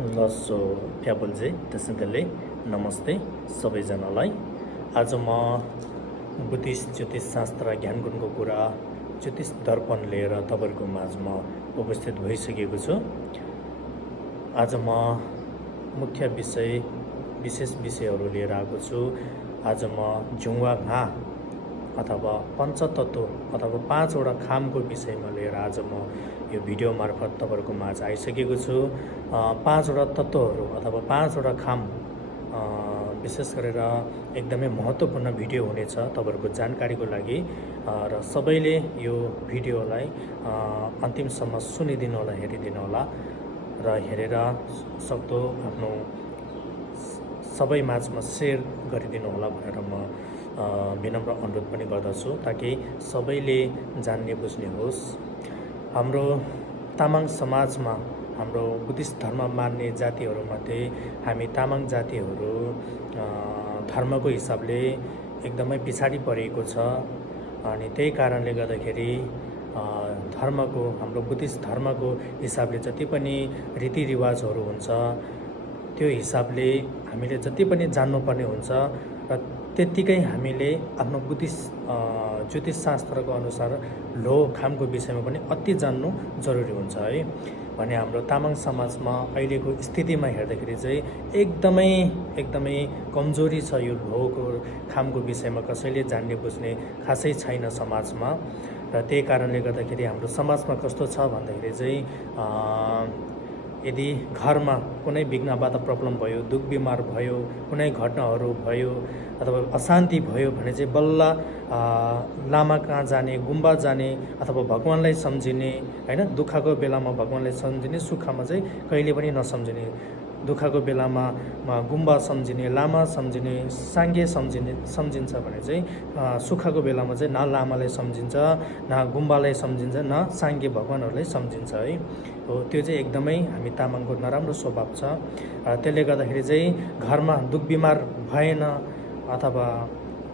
लसो प्याबुलजे त्यसैले नमस्ते सबैजनालाई। आज म बुद्धिस्ट ज्योतिष शास्त्र ज्ञानगुणको कुरा ज्योतिष दर्पण लिएर तपाईहरुको माझमा उपस्थित भइसकेको छु। आज म मुख्य विशेष विषयहरू लिएर आएको छु। आज म जुङ्गा घा अथवा पञ्चतत्व अथवा 5 वटा खामको विषयमा लिएर आज म यो भिडियो मार्फत तपाईहरुको माझ आइसकेको छु। 5 वटा तत्वहरू अथवा 5 वटा खाम विशेष गरेर एकदमै महत्त्वपूर्ण भिडियो हुनेछ तपाईहरुको जानकारीको लागि र सबैले यो भिडियोलाई अन्तिमसम्म सुनिदिनु होला, हेरिदिनु होला र हेरेर सक्दो आफ्नो सबै माझमा शेयर गरिदिनु होला भनेर म विनम्र अनुरोध पनि गर्दछु ताकि सबैले जान्ने बुझ्ने होस्। हाम्रो तामाङ समाजमा हाम्रो बुद्धिस्ट धर्म मान्ने जातिहरूमध्ये हामी तामाङ जातिहरू धर्मको हिसाबले एकदमै पछाडी परेको छ। अनि त्यही कारणले गर्दाखेरि धर्मको हाम्रो बुद्धिस्ट धर्मको हिसाबले जति पनि रीतिरिवाजहरू हुन्छ त्यो हिसाबले हामीले जति पनि जान्नुपर्ने हुन्छ र त्यतिकै हामीले आफ्नो बुद्धिस्ट ज्योतिष शास्त्रको अनुसार लो खामको विषयमा पनि अति जान्नु जरुरी हुन्छ है। भने हाम्रो तामाङ समाजमा अहिलेको स्थितिमा हेर्दाखेरि चाहिँ एकदमै कमजोरी छ। यो लोको खामको विषयमा कसैले जान्ने बुझ्ने खासै छैन समाजमा र त्यही कारणले गर्दाखेरि हाम्रो समाजमा कस्तो छ भन्दाखेरि चाहिँ यदि घरमा कुनै विघ्न बाधा प्रब्लम भयो, दुख बिमार भयो, कुनै घटनाहरू भयो अथवा अशान्ति भयो भने चाहिँ बल्ल लामा कहाँ जाने, गुम्बा जाने अथवा भगवानलाई सम्झिने हैन। दुःखको बेलामा भगवानलाई सम्झिने, सुखमा चाहिँ कहिले पनि नसम्झिने। दुःखको बेलामा गुम्बा सम्झिने, लामा सम्झिने, साङ्गे सम्झिन्छ भने चाहिँ सुखको बेलामा चाहिँ न लामालाई सम्झिन्छ, न गुम्बालाई सम्झिन्छ, न साङ्गे भगवानहरूलाई सम्झिन्छ है। हो त्यो चाहिँ एकदमै हामी तामाङको नराम्रो स्वभाव छ। त्यसले गर्दाखेरि चाहिँ घरमा दुख बिमार भएन अथवा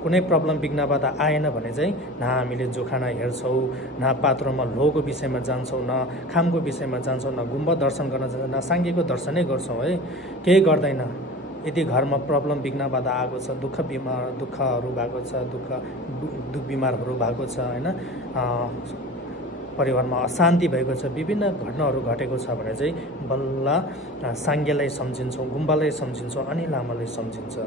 कुनै प्रब्लम विघ्न बाधा आएन भने चाहिँ न हामीले जोखाना हेर्छौँ, न पात्रोमा लोको विषयमा जान्छौँ, न खामको विषयमा जान्छौँ, न गुम्बा दर्शन गर्न जान्छौँ, न साङ्गेको दर्शनै गर्छौँ है। केही गर्दैन। यदि घरमा प्रब्लम विघ्न बाधा आएको छ, दुःखहरू भएको छ, दुख बिमारहरू भएको छ हैन, परिवारमा अशान्ति भएको छ, विभिन्न घटनाहरू घटेको छ भने चाहिँ बल्ल साङ्गेलाई सम्झिन्छौँ, गुम्बालाई सम्झिन्छौँ अनि लामालाई सम्झिन्छ।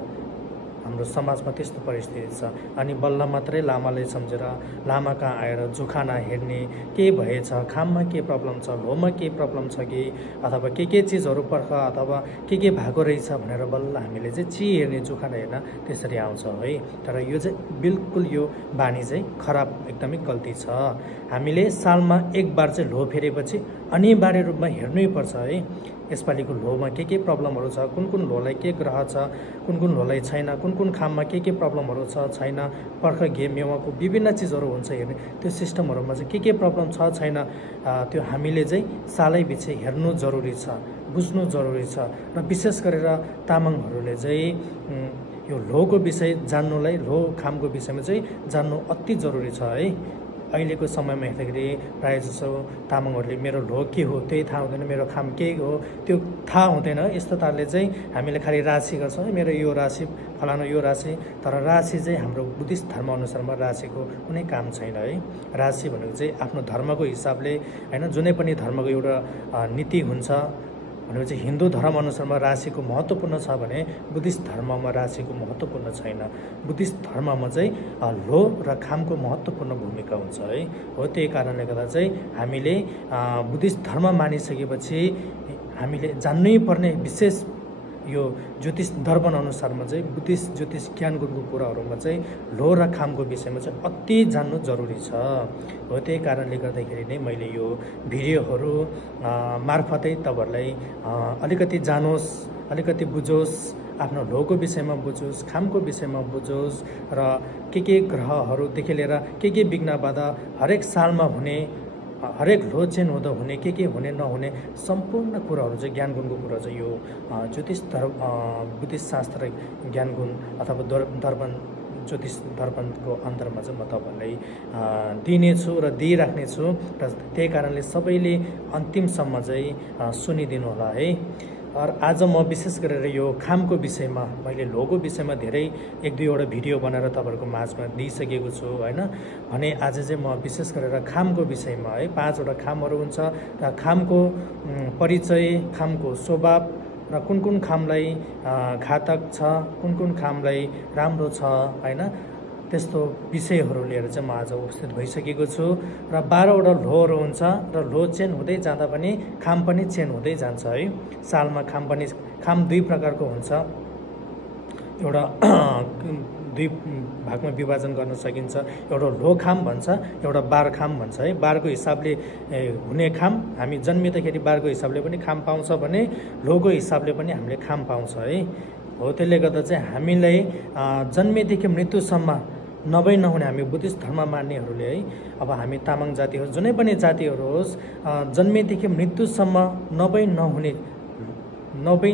हाम्रो समाजमा त्यस्तो परिस्थिति छ। अनि बल्ल मात्रै लामालाई सम्झेर लामा कहाँ आएर जोखाना हेर्ने, के भएछ, खाममा के प्रब्लम छ, लोमा के प्रब्लम छ कि अथवा के चिजहरू पर्ख अथवा के भएको रहेछ भनेर बल्ल हामीले चाहिँ हेर्ने, जोखाना हेर्न त्यसरी आउँछ है। तर यो चाहिँ बिल्कुल यो बानी चाहिँ खराब, एकदमै गल्ती छ। हामीले सालमा एक बार चाहिँ लो फेरेपछि अनिवार्य रूपमा हेर्नै पर्छ है। यसपालिको लोमा के प्रब्लमहरू छ, कुन लोलाई के ग्रह छ, कुन लोलाई छैन, कुन खाममा के प्रब्लमहरू छ छैन, पर्ख मेवाको विभिन्न चिजहरू हुन्छ हेर्ने। त्यो सिस्टमहरूमा चाहिँ के प्रब्लम छ छैन त्यो हामीले चाहिँ सालै पछि हेर्नु जरुरी छ, बुझ्नु जरुरी छ। र विशेष गरेर तामाङहरूले चाहिँ यो लोको विषय जान्नुलाई, लो खामको विषयमा चाहिँ जान्नु अति जरुरी छ है। अहिलेको समयमा हेर्दाखेरि प्रायः जसो तामाङहरूले मेरो लो के हो त्यही थाहा हुँदैन, मेरो खाम के हो त्यो थाहा हुँदैन। यस्तो तारले चाहिँ हामीले खालि राशि गर्छौँ, मेरो यो राशि फलानु यो राशि। तर राशि चाहिँ हाम्रो बुद्धिस्ट धर्म अनुसारमा राशिको कुनै काम छैन है। राशि भनेको चाहिँ आफ्नो धर्मको हिसाबले हैन, जुनै पनि धर्मको एउटा नीति हुन्छ भनेपछि हिन्दू धर्म अनुसारमा राशिको महत्त्वपूर्ण छ भने बुद्धिस्ट धर्ममा राशिको महत्त्वपूर्ण छैन। बुद्धिस्ट धर्ममा चाहिँ लो र खामको महत्त्वपूर्ण भूमिका हुन्छ है। हो त्यही कारणले गर्दा चाहिँ हामीले बुद्धिस्ट धर्म मानिसकेपछि हामीले जान्नै पर्ने विशेष यो ज्योतिष दर्पण अनुसारमा चाहिँ बुद्धिस्ट ज्योतिष ज्ञानगुणको कुराहरूमा चाहिँ लो र खामको विषयमा चाहिँ अति जान्नु जरुरी छ। हो त्यही कारणले गर्दाखेरि नै मैले यो भिडियोहरू मार्फतै तपाईँहरूलाई अलिकति जानोस्, अलिकति बुझोस्, आफ्नो लोको विषयमा बुझोस्, खामको विषयमा बुझोस् र के ग्रहहरूदेखि लिएर के विघ्न बाधा हरेक सालमा हुने, हरेक लो चेन्ज हुँदा हुने, के हुने नहुने सम्पूर्ण कुराहरू चाहिँ ज्ञानगुणको कुरा चाहिँ यो ज्योतिष बुद्धिस्ट शास्त्र ज्ञानगुण अथवा दर्पण ज्योतिष दर्पणको अन्तरमा चाहिँ म तपाईहरुलाई दिनेछु र दिइराख्नेछु र त्यही कारणले सबैले अन्तिमसम्म चाहिँ सुनिदिनु होला है। आज म विशेष गरेर यो खामको विषयमा मैले लोगो विषयमा धेरै एक दुईवटा भिडियो बनाएर तपाईँहरूको माझमा दिइसकेको छु होइन। भने आज चाहिँ म विशेष गरेर खामको विषयमा है 5वटा खामहरू हुन्छ र खामको परिचय, खामको स्वभाव र कुन खामलाई घातक छ, कुन खामलाई राम्रो छ होइन, त्यस्तो विषयहरू लिएर चाहिँ म आज उपस्थित भइसकेको छु। र 12वटा लोहरू हुन्छ र लो चेन हुँदै जाँदा पनि खाम पनि चेन हुँदै जान्छ है। सालमा खाम दुई प्रकारको हुन्छ, एउटा दुई भागमा विभाजन गर्न सकिन्छ। एउटा लो खाम भन्छ, एउटा बार खाम भन्छ है। बारको हिसाबले हुने खाम हामी जन्मिँदाखेरि बारको हिसाबले पनि खाम पाउँछ भने लोको हिसाबले पनि हामीले खाम पाउँछ है। हो त्यसले गर्दा चाहिँ हामीलाई जन्मेदेखि मृत्युसम्म नभई नहुने, हामी बुद्धिस्ट धर्म मान्नेहरूले है, अब हामी तामाङ जाति होस् जुनै पनि जातिहरू होस्, जन्मेदेखि मृत्युसम्म नभई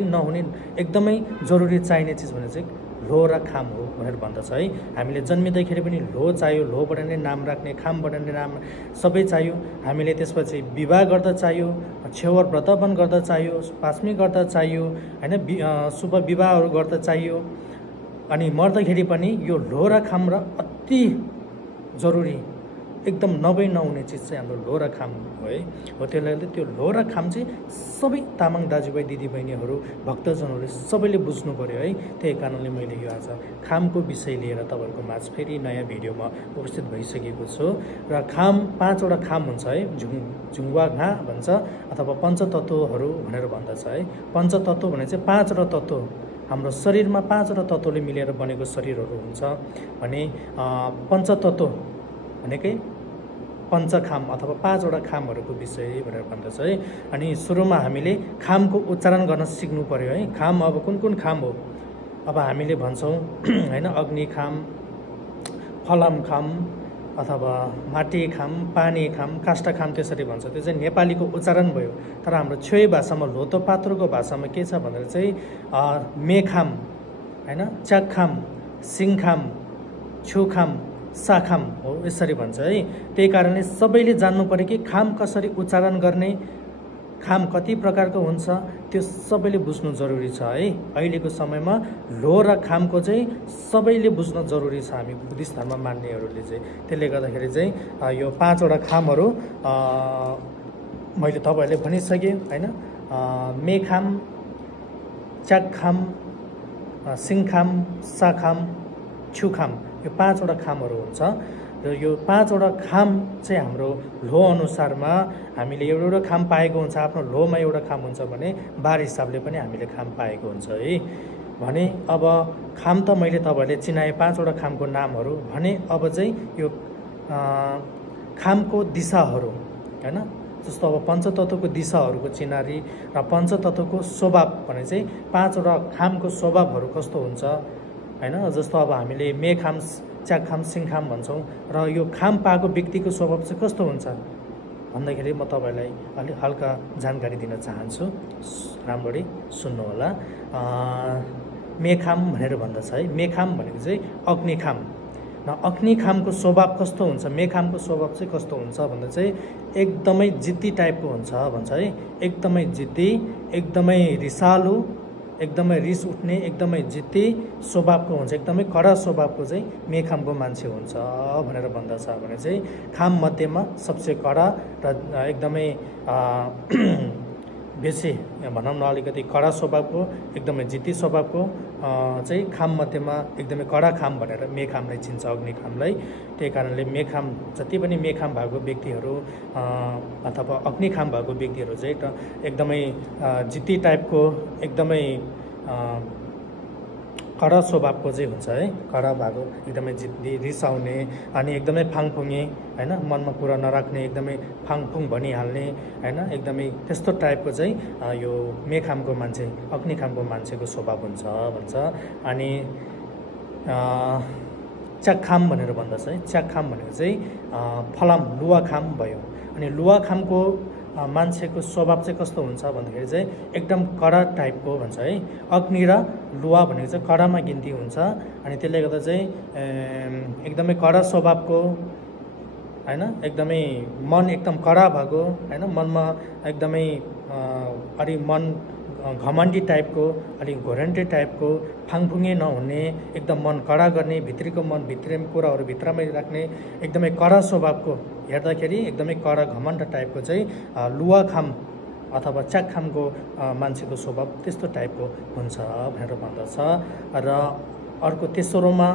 नहुने एकदमै जरुरी चाहिने चिज भने चाहिँ लो र खाम हो भनेर भन्दछ है। हामीले जन्मिँदाखेरि पनि लो चाहियो, लोबाट नै नाम राख्ने, खामबाट नै नाम सबै चाहियो। हामीले त्यसपछि विवाह गर्दा चाहियो, छेवर व्रतबन्ध गर्दा चाहियो, पास्मी गर्दा चाहियो होइन, शुभ विवाहहरू गर्दा चाहियो। अनि मर्दाखेरि पनि यो लो र खाम र अति जरुरी एकदम नभई नहुने चिज चाहिँ हाम्रो लो र खाम हो है। हो त्यसले गर्दा त्यो लो र खाम चाहिँ सबै तामाङ दाजुभाइ दिदीबहिनीहरू भक्तजनहरूले सबैले बुझ्नु पऱ्यो है। त्यही कारणले मैले यो आज खामको विषय लिएर तपाईँहरूको माझ फेरि नयाँ भिडियोमा उपस्थित भइसकेको छु। र खाम 5वटा खाम हुन्छ है, झुङ्वा घा भन्छ अथवा पञ्चतत्त्वहरू भनेर भन्दछ है। पञ्चतत्त्व भने चाहिँ 5वटा तत्त्व, हाम्रो शरीरमा 5वटा तत्त्वले मिलेर बनेको शरीरहरू हुन्छ भने पञ्चतत्त्व भनेकै पञ्चखाम अथवा 5वटा खामहरूको विषय भनेर भन्दछ है। अनि सुरुमा हामीले खामको उच्चारण गर्न सिक्नु पर्यो है। खाम अब कुन खाम हो, अब हामीले भन्छौँ होइन, अग्नि खाम, फलाम खाम अथवा माटी खाम, पानी खाम, काष्ठ खाम त्यसरी भन्छ। त्यो चाहिँ नेपालीको उच्चारण भयो। तर हाम्रो छेउ भाषामा लोतोपात्रोको भाषामा के छ भनेर चाहिँ मेखाम होइन, च्याखाम, सिङखाम, छुखाम, साखाम हो यसरी भन्छ है। त्यही कारणले सबैले जान्नु पर्यो कि खाम कसरी उच्चारण गर्ने, खाम कति प्रकारको हुन्छ त्यो सबैले बुझ्नु जरुरी छ है। अहिलेको समयमा लो र खामको चाहिँ सबैले बुझ्न जरुरी छ, हामी बुद्धिस्ट धर्म मान्नेहरूले चाहिँ। त्यसले गर्दाखेरि चाहिँ यो 5वटा खामहरू मैले तपाईँहरूले भनिसकेँ होइन। मेखाम, च्याखाम, सिङखाम, साखाम, छुखाम, यो 5वटा खामहरू हुन्छ। र यो 5वटा खाम चाहिँ हाम्रो लो अनुसारमा हामीले एउटा खाम पाएको हुन्छ। आफ्नो लोमा एउटा खाम हुन्छ भने बार हिसाबले पनि हामीले खाम पाएको हुन्छ है। भने अब खाम त मैले तपाईँहरूले चिनाएँ 5वटा खामको नामहरू भने अब चाहिँ यो खामको दिशाहरू होइन, जस्तो अब पञ्चतत्त्वको दिशाहरूको चिनारी र पञ्चतत्त्वको स्वभाव भने चाहिँ 5वटा खामको स्वभावहरू कस्तो हुन्छ होइन। जस्तो अब हामीले मेखाम, च्याखाम, सिङखाम भन्छौँ र यो खाम पाएको व्यक्तिको स्वभाव चाहिँ कस्तो हुन्छ भन्दाखेरि म तपाईँलाई अलिक हल्का जानकारी दिन चाहन्छु, राम्ररी सुन्नुहोला। मेखाम भनेर भन्दछ है। मेखाम भनेको चाहिँ अग्निखाम र अग्निखामको स्वभाव कस्तो हुन्छ, मेखामको स्वभाव चाहिँ कस्तो हुन्छ भन्दा चाहिँ एकदमै जिद्दी टाइपको हुन्छ भन्छ है। एकदमै जिद्दी, एकदमै रिसालु, एकदमै रिस उठ्ने, एकदमै जिद्दी स्वभावको हुन्छ, एकदमै कडा स्वभावको चाहिँ मेखामको मान्छे हुन्छ भनेर भन्दछ। भने चाहिँ खाम मध्येमा सबसे कडा र एकदमै बेसी भनौँ न अलिकति कडा स्वभावको, एकदमै जिद्दी स्वभावको चाहिँ खाम मध्येमा एकदमै कडा खाम भनेर मेखामलाई चिन्छ, अग्निखामलाई। त्यही कारणले मेखाम जति पनि मेखाम भएको व्यक्तिहरू अथवा अग्निखाम भएको व्यक्तिहरू चाहिँ एकदमै जिद्दी टाइपको, एकदमै कडा स्वभावको चाहिँ हुन्छ है। कडा भएको, एकदमै जिद्दी, रिसाउने अनि एकदमै फाङफुङे होइन, मनमा कुरा नराख्ने, एकदमै फाङफुङ भनिहाल्ने होइन, एकदमै त्यस्तो टाइपको चाहिँ यो मेखामको मान्छे, अग्निखामको मान्छेको स्वभाव हुन्छ भन्छ। अनि च्याखाम भनेर भन्दछ है। च्याखाम भनेको चाहिँ फलाम, लुवाखाम भयो। अनि लुवाखामको मान्छेको स्वभाव चाहिँ कस्तो हुन्छ भन्दाखेरि चाहिँ एकदम कडा टाइपको भन्छ है। अग्नि र लुवा भनेको चाहिँ कडामा गिन्ती हुन्छ। अनि त्यसले गर्दा चाहिँ एकदमै कडा स्वभावको होइन, एकदमै मन एकदम कडा भएको होइन, मनमा एकदमै अलि मन घमण्डी टाइपको, अलिक घोरन्टे टाइपको, फाङफुङे नहुने, एकदम मन कडा गर्ने, भित्रीको मन भित्री कुराहरू भित्रमै राख्ने, एकदमै कडा स्वभावको, हेर्दाखेरि एकदमै कडा घमण्ड टाइपको चाहिँ लुवा खाम अथवा च्याकखामको मान्छेको स्वभाव त्यस्तो टाइपको हुन्छ भनेर भन्दछ। र अर्को तेस्रोमा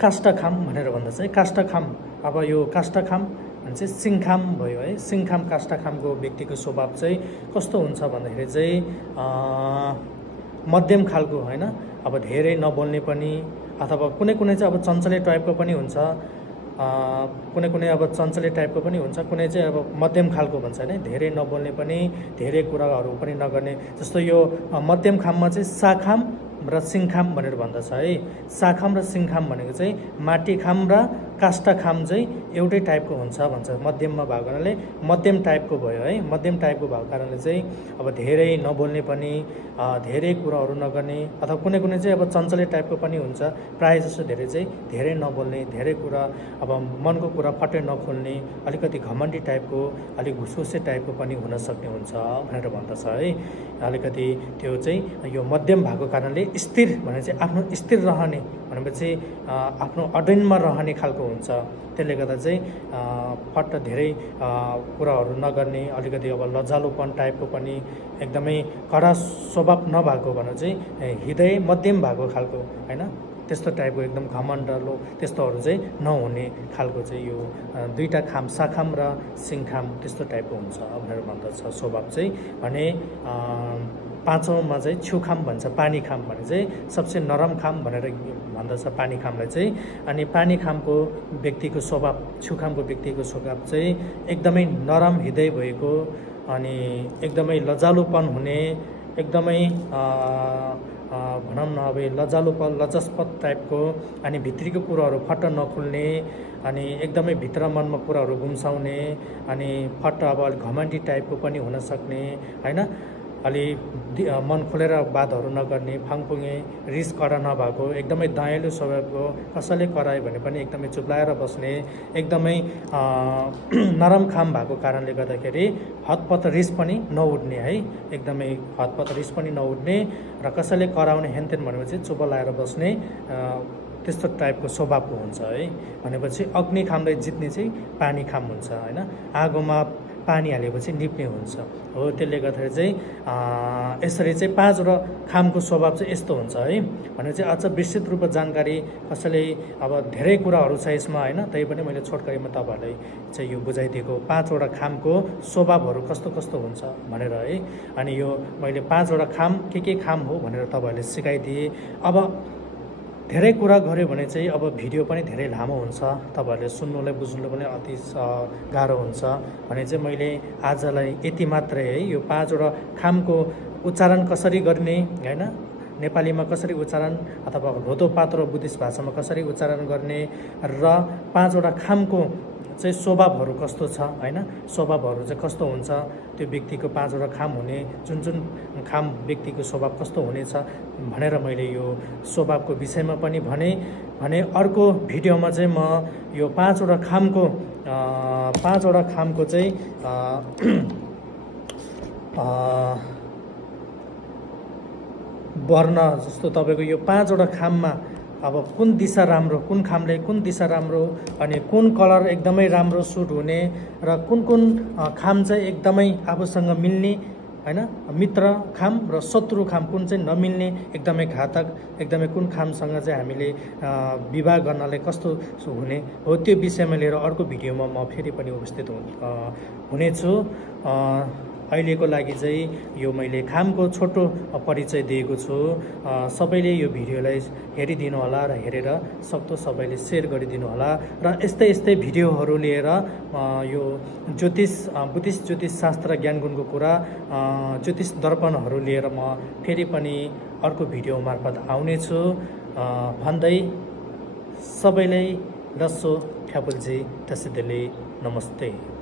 काष्ठखाम भनेर भन्दछ है। काष्ठखाम, अब यो काष्ठखाम भने चाहिँ सिङखाम भयो है। सिङखाम काष्ठखामको व्यक्तिको स्वभाव चाहिँ कस्तो हुन्छ भन्दाखेरि चाहिँ मध्यम खालको होइन, अब धेरै नबोल्ने पनि, अथवा कुनै कुनै चाहिँ अब चञ्चले टाइपको पनि हुन्छ, कुनै कुनै अब चञ्चले टाइपको पनि हुन्छ, कुनै चाहिँ अब मध्यम खालको भन्छ होइन, धेरै नबोल्ने पनि, धेरै कुराहरू पनि नगर्ने। जस्तो यो मध्यम खाममा चाहिँ साखाम र सिङखाम भनेर भन्दछ है। साखाम र सिङखाम भनेको चाहिँ माटी खाम र काष्ठखाम चाहिँ एउटै टाइपको हुन्छ भन्छ। मध्यममा भएको कारणले मध्यम टाइपको भयो है। मध्यम टाइपको भएको कारणले चाहिँ अब धेरै नबोल्ने पनि, धेरै कुराहरू नगर्ने, अथवा कुनै कुनै चाहिँ अब चञ्चले टाइपको पनि हुन्छ। प्रायः जस्तो धेरै चाहिँ धेरै नबोल्ने, धेरै कुरा अब मनको कुरा फट्टै नखोल्ने, अलिकति घमण्डी टाइपको, अलिक घुसघुसे टाइपको पनि हुन सक्ने हुन्छ भनेर भन्दछ है। अलिकति त्यो चाहिँ यो मध्यम भएको कारणले स्थिर भने चाहिँ आफ्नो स्थिर रहने भनेपछि आफ्नो अध्ययनमा रहने खालको हुन्छ। त्यसले गर्दा चाहिँ फट्ट धेरै कुराहरू नगर्ने, अलिकति अब लजालुपन टाइपको पनि, एकदमै कडा स्वभाव नभएको भने चाहिँ हृदय मध्यम भएको खालको होइन, त्यस्तो टाइपको एकदम घमण्डलो त्यस्तोहरू चाहिँ नहुने खालको चाहिँ यो दुईवटा खाम साखाम र सिङखाम त्यस्तो टाइपको हुन्छ भनेर भन्दछ स्वभाव चाहिँ। भने पाँचौँमा चाहिँ छुखाम भन्छ, पानी खाम भने चाहिँ सबसे नरम खाम भनेर भन्दछ पानी खामलाई चाहिँ। अनि पानी खामको व्यक्तिको स्वभाव, छुखामको व्यक्तिको स्वभाव चाहिँ एकदमै नरम हृदय भएको, अनि एकदमै लजालुपन हुने, एकदमै भनौँ न अब लजालुपन लजस्पत टाइपको, अनि भित्रीको कुराहरू फट्ट नखुल्ने, अनि एकदमै भित्र मनमा कुराहरू गुम्साउने, अनि फट्ट अब अलिक घमण्डी टाइपको पनि हुन सक्ने होइन, अलि मन खोलेर बातहरू नगर्ने, फाङफुङे, रिस कडा नभएको, एकदमै दयालु स्वभावको, कसैले करायो भने पनि एकदमै चुप्लाएर बस्ने, एकदमै नरम खाम भएको कारणले गर्दाखेरि हतपत रिस पनि नउठ्ने है, एकदमै हतपत रिस पनि नउठ्ने, र कसैले कराउने हेनतेन भनेपछि चुप लाएर बस्ने, त्यस्तो टाइपको स्वभावको हुन्छ है। भनेपछि अग्नि खामलाई जित्ने चाहिँ पानी खाम हुन्छ होइन, आगोमा पानी हालेपछि निप्ने हुन्छ हो। त्यसले गर्दाखेरि चाहिँ यसरी चाहिँ पाँचवटा खामको स्वभाव चाहिँ यस्तो हुन्छ है। भने चाहिँ अझ विस्तृत रूपमा जानकारी कसैले अब धेरै कुराहरू छ यसमा होइन, तै पनि मैले छोटकरीमा तपाईँहरूलाई चाहिँ यो बुझाइदिएको पाँचवटा खामको स्वभावहरू कस्तो कस्तो हुन्छ भनेर है। अनि यो मैले पाँचवटा खाम के खाम हो भनेर तपाईँहरूले सिकाइदिएँ। अब धेरै कुरा गऱ्यो भने चाहिँ अब भिडियो पनि धेरै लामो हुन्छ, तपाईँहरूले सुन्नुलाई बुझ्नुलाई पनि अति गाह्रो हुन्छ। भने चाहिँ मैले आजलाई यति मात्रै है, यो पाँचवटा खामको उच्चारण कसरी गर्ने होइन, नेपालीमा कसरी उच्चारण, अथवा लोधोपात र बुद्धिस्ट भाषामा कसरी उच्चारण गर्ने, र पाँचवटा खामको चाहिँ स्वभावहरू कस्तो छ होइन, स्वभावहरू चाहिँ कस्तो हुन्छ, त्यो व्यक्तिको पाँचवटा खाम हुने जुन जुन खाम व्यक्तिको स्वभाव कस्तो हुनेछ भनेर मैले यो स्वभावको विषयमा पनि भने अर्को भिडियोमा चाहिँ म यो पाँचवटा खामको चाहिँ वर्ण, जस्तो तपाईँको यो पाँचवटा खाममा अब कुन दिशा राम्रो, कुन खामले कुन दिशा राम्रो, अनि कुन कलर एकदमै राम्रो सुट हुने, र कुन खाम चाहिँ एकदमै आफूसँग मिल्ने होइन, मित्र खाम र शत्रु खाम कुन चाहिँ नमिल्ने, एकदमै घातक, एकदमै कुन खामसँग चाहिँ हामीले विवाह गर्नलाई कस्तो हुने हो, त्यो विषयमा लिएर अर्को भिडियोमा म फेरि पनि उपस्थित हुनेछु। अहिलेको लागि चाहिँ यो मैले खामको छोटो परिचय दिएको छु। सबैले यो भिडियोलाई हेरिदिनु होला र हेरेर सक्दो सबैले सेयर गरिदिनु होला, र यस्तै यस्तै भिडियोहरू लिएर यो बुद्धिस्ट ज्योतिष शास्त्र ज्ञान गुणको कुरा, ज्योतिष दर्पणहरू लिएर म फेरि पनि अर्को भिडियो मार्फत आउनेछु भन्दै सबैलाई लस्सो फ्यापुल्जी तसिदले नमस्ते।